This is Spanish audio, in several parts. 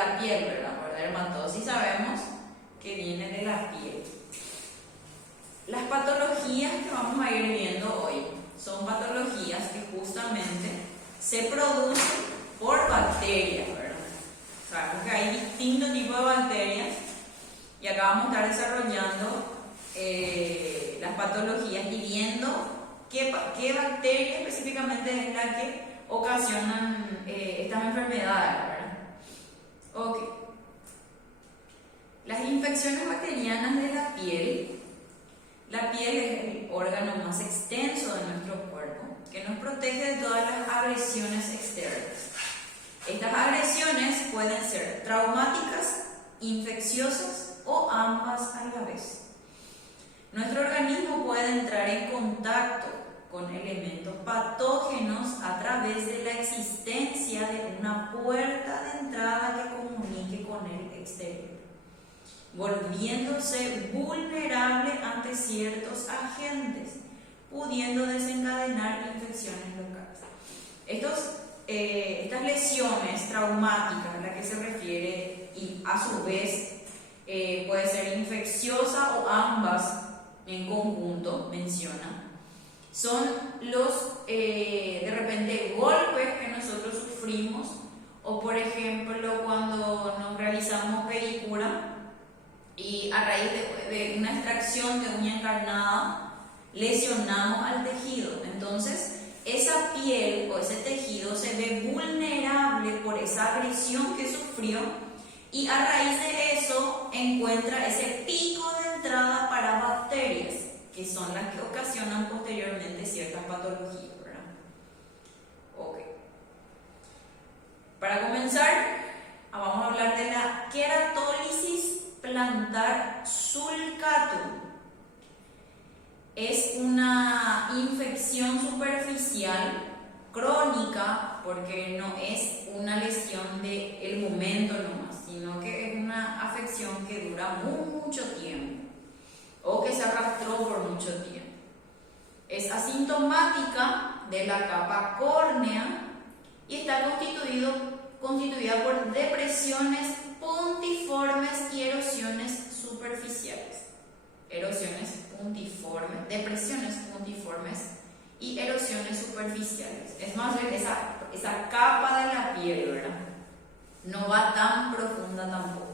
la piel, ¿verdad? Por dermatosis sabemos que viene de la piel. Las patologías que vamos a ir viendo hoy son patologías que justamente se producen por bacterias, ¿verdad? Sabemos que hay distintos tipos de bacterias y acá vamos a estar desarrollando las patologías y viendo qué bacteria específicamente es la que ocasionan estas enfermedades, ¿verdad? Ok. Las infecciones bacterianas de la piel. La piel es el órgano más extenso de nuestro cuerpo que nos protege de todas las agresiones externas. Estas agresiones pueden ser traumáticas, infecciosas o ambas a la vez. Nuestro organismo puede entrar en contacto con elementos patógenos a través de la existencia de una puerta de entrada que comunique con el exterior, volviéndose vulnerable ante ciertos agentes, pudiendo desencadenar infecciones locales. Estas lesiones traumáticas a las que se refiere y a su vez puede ser infecciosa o ambas en conjunto, menciona, son los de repente golpes que nosotros sufrimos o por ejemplo cuando nos realizamos pedicura y a raíz de una extracción de uña encarnada lesionamos al tejido. Entonces esa piel o ese tejido se ve vulnerable por esa agresión que sufrió y a raíz de eso encuentra ese pico de entrada para bacterias que son las que ocasionan posteriormente ciertas patologías, ¿verdad? Ok. Para comenzar, vamos a hablar de la queratólisis plantar sulcatum. Es una infección superficial crónica porque no es una lesión del momento nomás, sino que es una afección que dura mucho tiempo o que se arrastró por mucho tiempo. Es asintomática de la capa córnea y está constituida por depresiones puntiformes y erosiones superficiales. Depresiones puntiformes y erosiones superficiales. Es más bien esa capa de la piel, ¿verdad? No va tan profunda tampoco.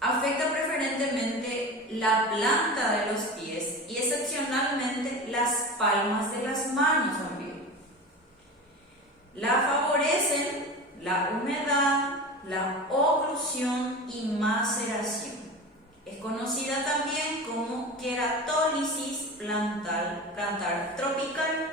Afecta preferentemente la planta de los pies y excepcionalmente las palmas de las manos también. La favorecen la humedad, la oclusión y maceración. Es conocida también como queratólisis plantar tropical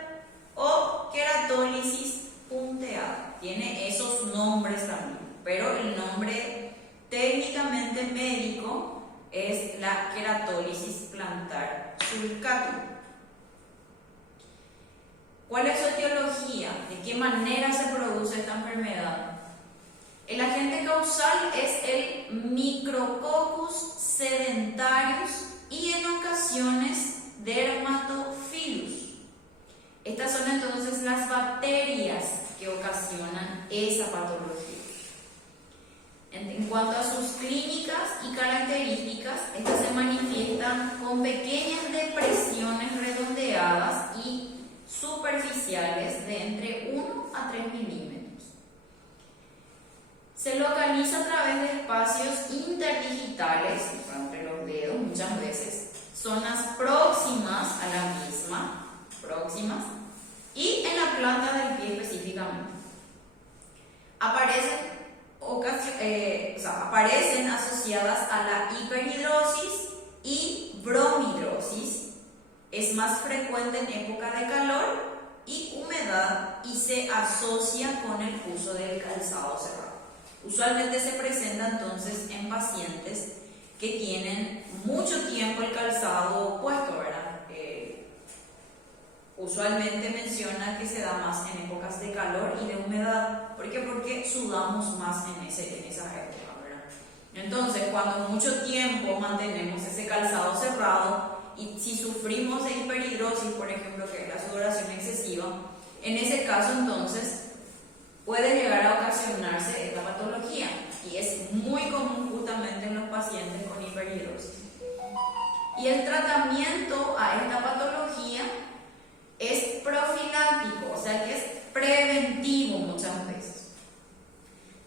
o queratólisis punteada. Tiene esos nombres también, pero el nombre técnicamente médico es la queratólisis plantar sulcatum. ¿Cuál es su etiología? ¿De qué manera se produce esta enfermedad? El agente causal es el Micrococcus sedentarius y en ocasiones Dermatophilus. Estas son entonces las bacterias que ocasionan esa patología. En cuanto a sus clínicas y características, estas se manifiestan con pequeñas depresiones redondeadas y superficiales de entre 1 a 3 milímetros. Se localiza a través de espacios interdigitales, entre los dedos muchas veces, zonas próximas a la misma, y en la planta del pie específicamente. Aparecen asociadas a la hiperhidrosis y bromidrosis. Es más frecuente en época de calor y humedad y se asocia con el uso del calzado cerrado. Usualmente se presenta entonces en pacientes que tienen mucho tiempo el calzado puesto, ¿verdad? Usualmente menciona que se da más en épocas de calor y de humedad. ¿Por qué? Porque sudamos más en esa época, ¿verdad? Entonces, cuando mucho tiempo mantenemos ese calzado cerrado y si sufrimos de hiperhidrosis, por ejemplo, que es la sudoración excesiva, en ese caso entonces puede llegar a ocasionarse esta patología y es muy común justamente en los pacientes con hiperhidrosis. Y el tratamiento a esta patología es profiláctico, o sea que es preventivo muchas veces.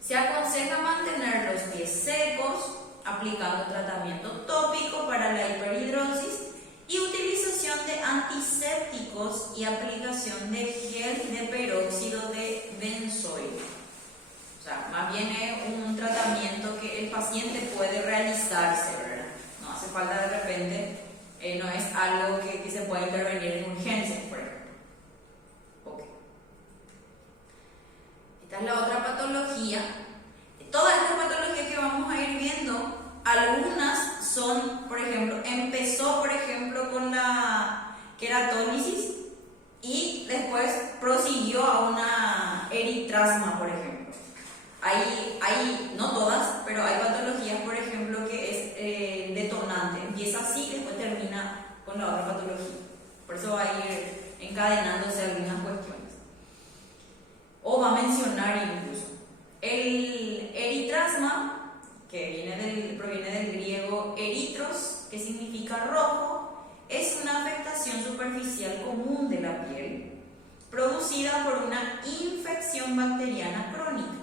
Se aconseja mantener los pies secos, aplicando tratamiento tópico para la hiperhidrosis y utilización de antisépticos y aplicación de gel de peróxido de benzoilo. O sea, más bien es un tratamiento que el paciente puede realizarse, ¿verdad? No hace falta de repente, no es algo que se pueda intervenir en urgencias, por ejemplo. Okay. Esta es la otra patología. Todas estas patologías que vamos a ir viendo, algunas son, por ejemplo, empezó por ejemplo con la queratólisis y después prosiguió a una eritrasma, por ejemplo. Hay, no todas, pero hay patologías, por ejemplo, que es detonante. Empieza así y después termina con la otra patología. Por eso va a ir encadenándose algunas cuestiones. O va a mencionar incluso. El eritrasma, que proviene del griego eritros, que significa rojo, es una afectación superficial común de la piel, producida por una infección bacteriana crónica.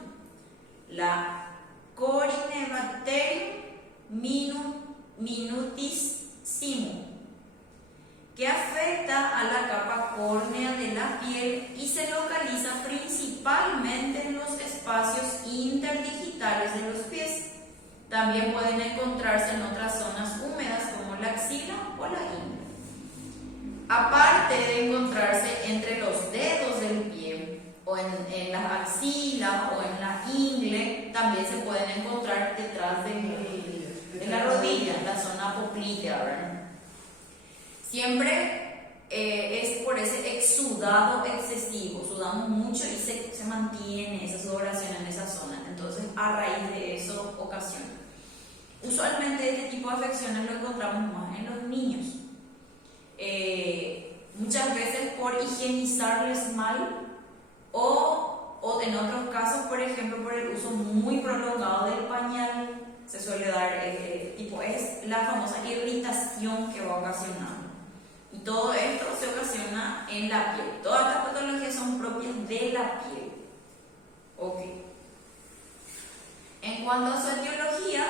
La Corynebacterium minutissimum, que afecta a la capa córnea de la piel y se localiza principalmente en los espacios interdigitales de los pies. También pueden encontrarse en otras zonas húmedas como la axila o la ingle. Aparte de encontrarse entre los dedos del pie o en las axilas o en la ingle, también se pueden encontrar detrás de la rodilla, en la zona poplitea, ¿verdad? Siempre es por ese exudado excesivo, sudamos mucho y se mantiene esa sudoración en esa zona, entonces a raíz de eso ocasiona. Usualmente este tipo de afecciones lo encontramos más en los niños, muchas veces por higienizarles mal o en otros casos, por ejemplo, por el uso muy prolongado del pañal, se suele dar es la famosa irritación que va ocasionando. Y todo esto se ocasiona en la piel. Todas estas patologías son propias de la piel. Ok. En cuanto a su etiología,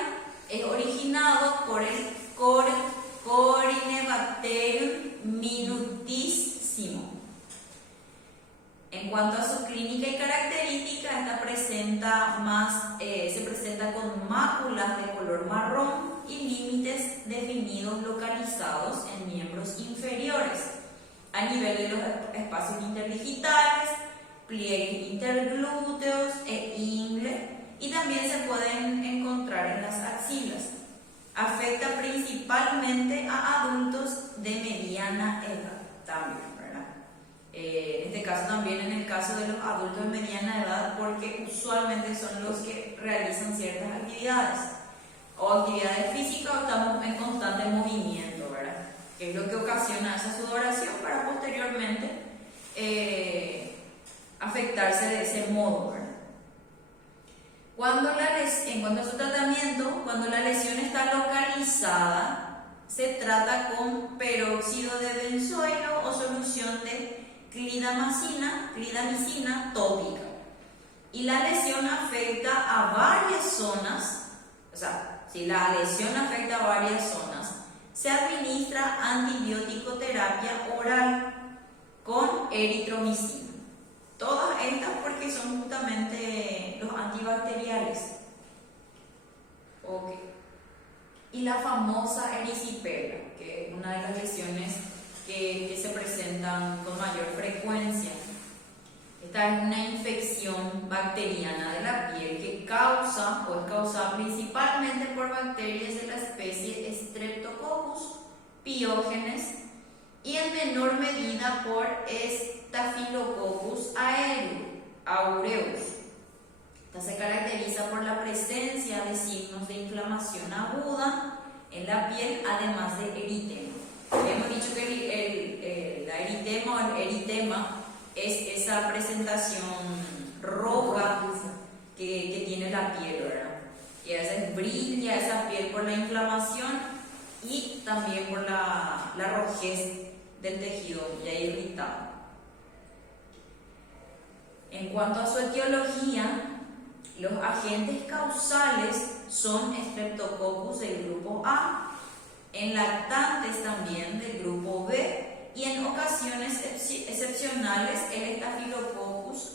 es originado por el Corynebacterium minutissimum. En cuanto a su clínica y característica, esta se presenta con máculas de color marrón y límites definidos localizados en miembros inferiores, a nivel de los espacios interdigitales, pliegues interglúteos e ingle, y también se pueden encontrar en las axilas. Afecta principalmente a adultos de mediana edad también, ¿verdad? En este caso también en el caso de los adultos de mediana edad, porque usualmente son los que realizan ciertas actividades o actividades físicas o estamos en constante movimiento, ¿verdad? Que es lo que ocasiona esa sudoración para posteriormente afectarse de ese modo, ¿verdad? En cuanto a su tratamiento, cuando la lesión está localizada, se trata con peróxido de benzoilo o solución de clindamicina tópica. Y la lesión afecta a varias zonas, o sea, si la lesión afecta a varias zonas, se administra antibiótico terapia oral con eritromicina. Todas estas porque son justamente los antibacteriales. Ok. Y la famosa erisipela, que es una de las lesiones que se presentan con mayor frecuencia. Esta es una infección bacteriana de la piel que causa o es causada principalmente por bacterias de la especie Streptococcus pyogenes y en menor medida por Staphylococcus aureus. Esta se caracteriza por la presencia de signos de inflamación aguda en la piel, además de eritema. Hemos dicho que el eritema es esa presentación roja que tiene la piel, ¿verdad? Y a veces brilla esa piel por la inflamación y también por la rojez del tejido ya irritado. En cuanto a su etiología, los agentes causales son Streptococcus del grupo A, en lactantes también del grupo B y en ocasiones excepcionales el Staphylococcus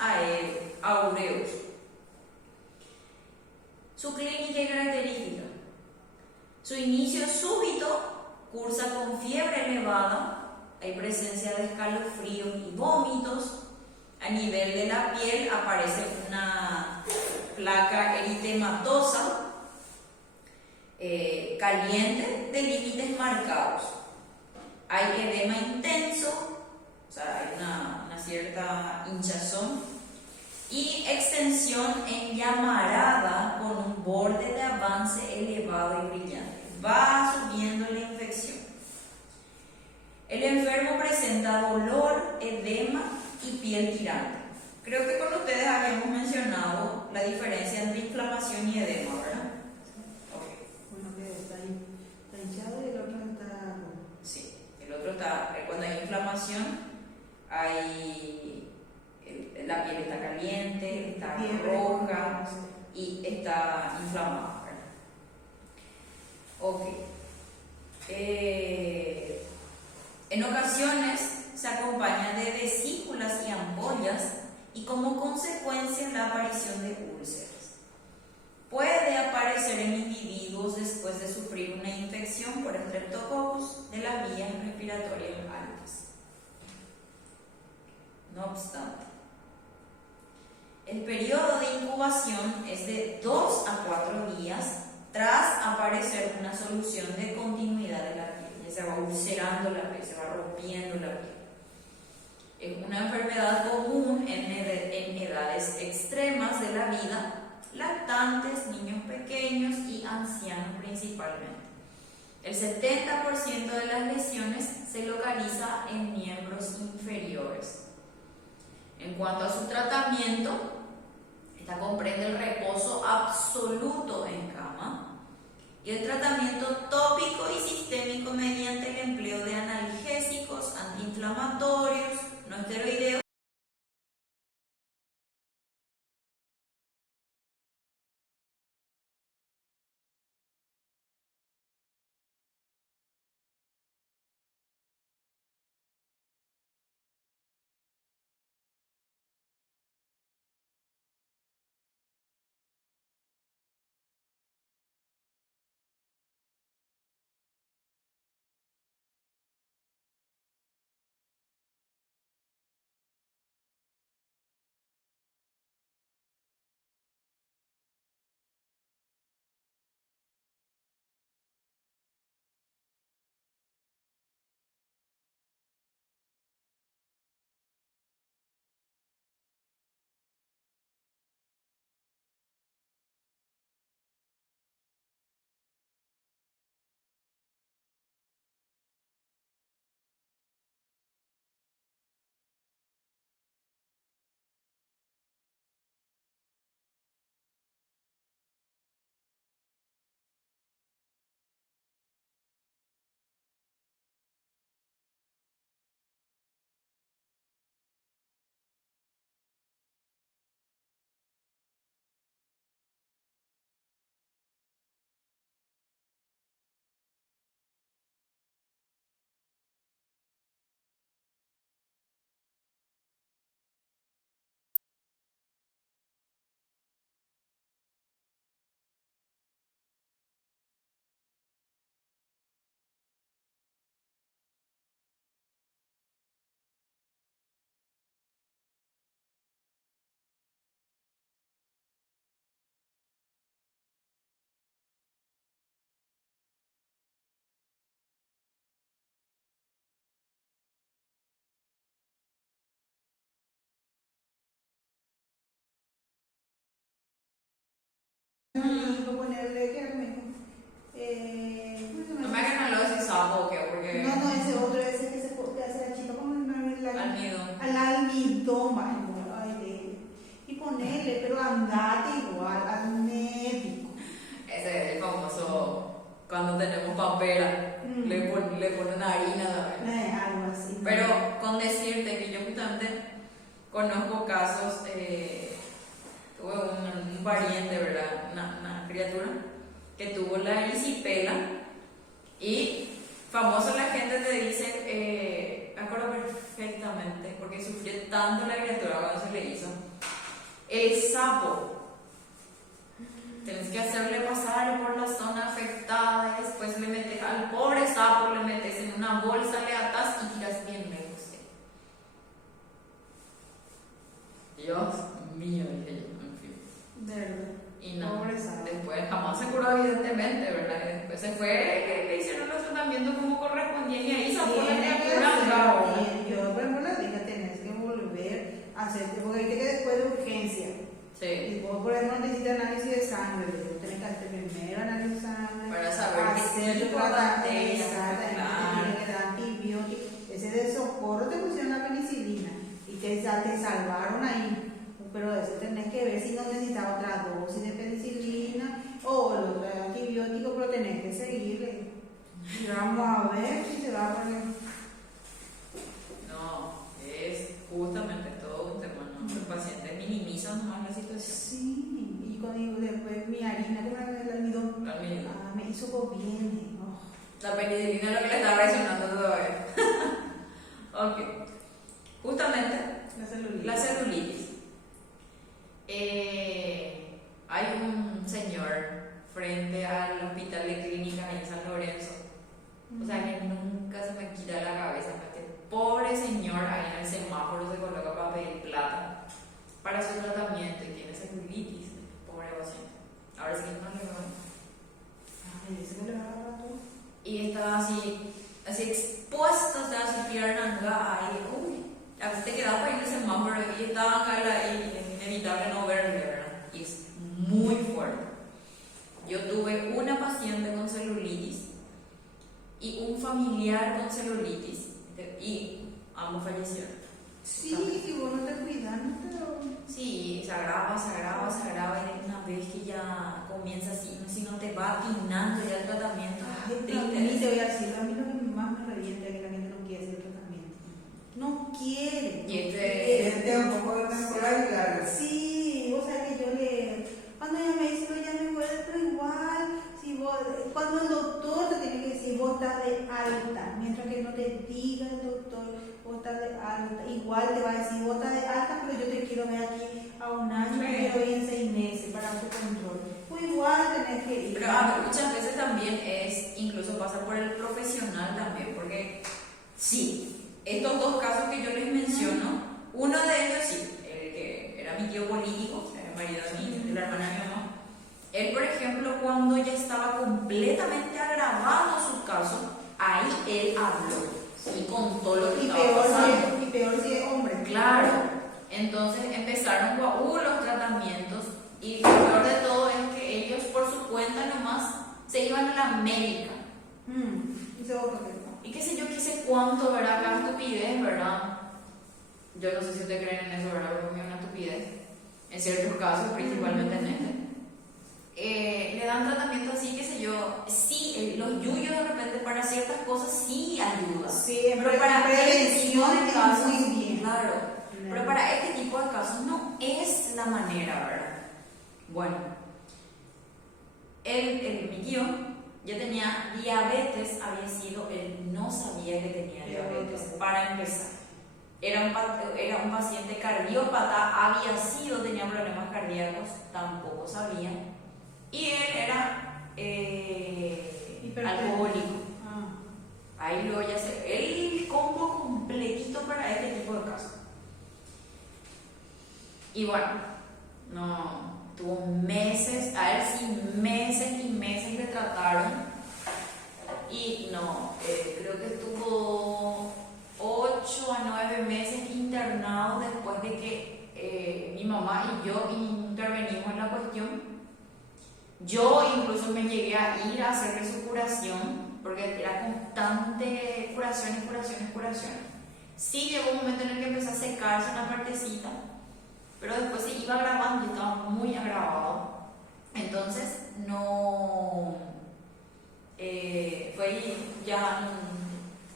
aureus. Su clínica y característica. Su inicio súbito cursa con fiebre elevada, hay presencia de escalofríos y vómitos. A nivel de la piel aparece una placa eritematosa caliente de límites marcados. Hay edema intenso, o sea, hay una cierta hinchazón y extensión en llamarada con un borde de avance elevado y brillante. Va subiendo la infección. El enfermo presenta dolor, edema y piel tirante. Creo que con ustedes habíamos mencionado la diferencia entre inflamación y edema, ¿verdad? Okay. Uno que está hinchado y el otro está... Sí, el otro está, cuando hay inflamación, la piel está caliente, está roja y está inflamada, ¿verdad? Ok. En ocasiones se acompaña de vesículas y ampollas y como consecuencia la aparición de úlceras. Puede aparecer en individuos después de sufrir una infección por Streptococcus de las vías respiratorias altas. No obstante, el periodo de incubación es de 2 a 4 días tras aparecer una solución de continuidad de la piel. Ya se va ulcerando la piel, se va rompiendo la piel. Es una enfermedad común en edades extremas de la vida, lactantes, niños pequeños y ancianos principalmente. El 70% de las lesiones se localiza en miembros inferiores. En cuanto a su tratamiento, esta comprende el reposo absoluto en cama y el tratamiento tópico y sistémico mediante el empleo de analgésicos, antiinflamatorios, no esteroideos. Ponerle que No me hagan hablar de ese sapo, ¿qué? Porque... No, ese otro, ese que se hace la chica, como almidón. al almidón, y poner ponele, pero andate igual al médico. Ese es el famoso, cuando tenemos papera, le ponen harina también. Algo así. ¿No? Pero con decirte que yo justamente conozco casos, tuve un pariente, ¿verdad? Una criatura que tuvo la erisipela y famoso la gente te dice, me acuerdo perfectamente, porque sufrió tanto la criatura cuando se le hizo, el sapo. Tienes que hacerle pasar por la zona afectada y después le metes al pobre sapo, le metes en una bolsa, le atas y tiras bien lejos. Dios mío, dije yo, en fin. De verdad. Y no, Pobre sapo. después jamás se curó evidentemente, ¿verdad? Y después se fue, le hicieron los tratamientos como correspondían y ahí sacó la criatura al cabo. Yo, por ejemplo, la dije, tenés que volver a hacerte, porque viste que después de urgencia. Sí. Y vos, por ejemplo, necesitas análisis de sangre, tenés que hacer primero análisis de sangre, Para saber hacer qué tu tipo de bacterias, tratamiento, claro. tiene que dar antibióticos, ese de socorro te pusieron la penicilina y te salvaron ahí, pero eso tenés que ver si no necesitas otra dosis de penicilina o el otro antibiótico, pero tenés que seguirle. Y vamos a ver si se va a poner. No, es justamente todo un tema, ¿no? Los pacientes minimizan nomás la situación. Sí, y cuando después mi harina, ¿cómo era el almidón? El almidón. Me hizo bien. Oh. La penicilina es lo que le está reaccionando todavía. Ok. Justamente, la celulitis. Hay un señor frente al hospital de clínicas ahí en San Lorenzo. O sea que nunca se me quita la cabeza. Pobre señor ahí en el semáforo se coloca para pedir plata para su tratamiento y tiene celulitis. Pobre paciente. Ahora sí que no le va. Ay, ese me lo va a dar todo. Y estaba así expuesto, estaba su pierna ahí. Uy, a veces te quedaba para ir en el semáforo y estaba acá ahí, inevitable no verle, ¿verdad? Y es muy fuerte. Yo tuve una paciente con celulitis y un familiar con celulitis y ambos fallecieron. Sí, si vos no te cuidas, no te. Sí, se agrava y una vez que ya comienza así, si no te va atinando ya el tratamiento, Ay, a mí te voy a decir, a mí lo que más me revienta es que la gente no quiere hacer el tratamiento. No quiere. Y un poco de temporada, claro. Sí, vos sabés que yo cuando ella me dice, ya me puede, pero igual, cuando el doctor te tiene que decir, vos estás de alta, mientras que no te diga el doctor, vos estás de alta, igual te va a decir, vos estás de alta, pero yo te quiero ver aquí a un año, Sí. te quiero ir en 6 meses para tu control. Pues igual tenés que ir. Pero muchas veces también es, incluso pasa por el profesional también, porque sí, estos dos casos que yo les menciono, uno de ellos sí, el que era mi tío político, era el marido de la hermana de mi mamá, él por ejemplo cuando ya estaba completamente agravado su caso, ahí él habló y contó lo que estaba pasando. Y peor si es hombre. Claro, entonces empezaron los tratamientos y lo peor de todo es que ellos por su cuenta nomás se iban a la médica. Y se otro que Y qué sé yo, qué sé cuánto, ¿verdad? La estupidez, ¿verdad? Yo no sé si ustedes creen en eso, ¿verdad? Porque es una estupidez. En ciertos casos, principalmente en este. Le dan tratamiento así, qué sé yo. Sí, los yuyos de repente para ciertas cosas sí ayuda. Sí, pero para prevención de es casos, muy bien. claro. Pero para este tipo de casos no es la manera, ¿verdad? Bueno, mi tío ya tenía diabetes, él no sabía que tenía diabetes, para empezar. Era un paciente cardiópata, tenía problemas cardíacos, tampoco sabía. Y él era alcohólico. Ahí luego ya el combo completito para este tipo de casos. Y bueno, no, tuvo meses, a él sí meses y meses le trataron. Y no, creo que estuvo 8 a 9 meses internado después de que mi mamá y yo intervenimos en la cuestión. Yo incluso me llegué a ir a hacerle su curación, porque era constante curaciones. Sí llegó un momento en el que empezó a secarse una partecita, pero después se iba agravando y estaba muy agravado. Entonces no fue ya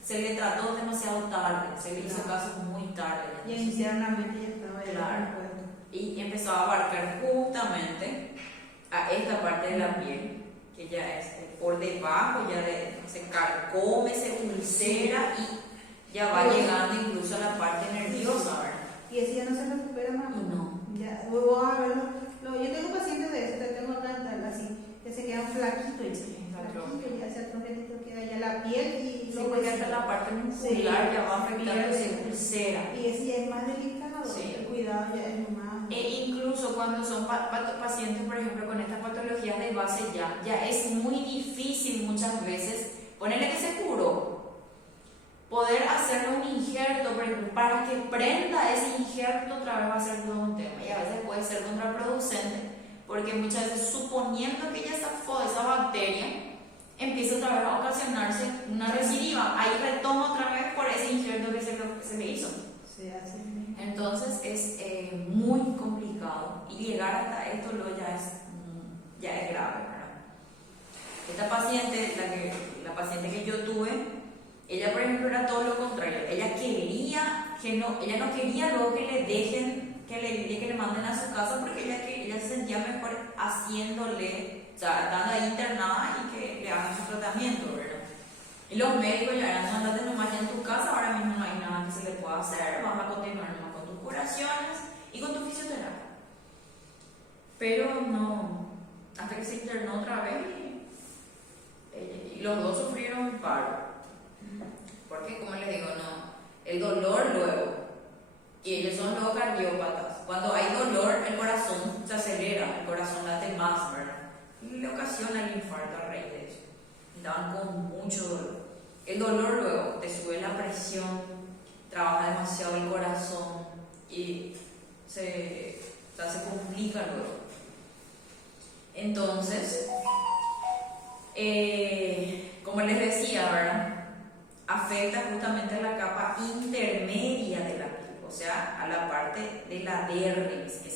se le trató demasiado tarde, se le hizo caso muy tarde. Y internamente ya estaba Claro. ya Y empezó a abarcar justamente a esta parte de la piel, que ya es por debajo, ya se carcome, se ulcera y ya va llegando incluso a la parte nerviosa, ¿verdad? Y ese ya no se recupera más. Y no. Ya, vamos a verlo. Yo tengo pacientes de eso, tengo acá así, que se quedan flaquitos y flaquitos, ya se atrofian, queda ya la piel y Sí, porque hasta la parte muscular ya va afectando, se ulcera. Y ese ya es más delicado, Sí. el cuidado ya es más. E incluso cuando son pacientes, por ejemplo, con estas patologías de base ya es muy difícil muchas veces, ponerle que se curó, poder hacerle un injerto, por ejemplo, para que prenda ese injerto otra vez va a ser todo un tema y a veces puede ser contraproducente, porque muchas veces suponiendo que ya zafó de esa bacteria, empieza otra vez a ocasionarse una recidiva, ahí retoma otra vez por ese injerto que se le hizo. Se hace. Entonces es muy complicado y llegar hasta esto luego ya es grave, ¿verdad? Esta paciente, la paciente que yo tuve, ella por ejemplo era todo lo contrario. Ella no quería luego que le dejen, que le manden a su casa porque ella se sentía mejor haciéndole, o sea, estando ahí internada y que le hagan su tratamiento, ¿verdad? Y los médicos ya eran, no andate nomás ya en tu casa, ahora mismo no hay nada que se le pueda hacer, vas a continuar nomás con tus curaciones y con tu fisioterapia. Pero no, hasta que se internó otra vez y los dos sufrieron un paro. Porque, como les digo, no, el dolor luego, y ellos son luego cardiópatas. Cuando hay dolor, el corazón se acelera, el corazón late más, ¿verdad? Y le ocasiona el infarto a raíz de eso. Estaban con mucho dolor. El dolor luego te sube la presión, trabaja demasiado el corazón y se complica luego. Entonces, como les decía, ¿verdad? Afecta justamente a la capa intermedia de la piel, o sea, a la parte de la dermis, que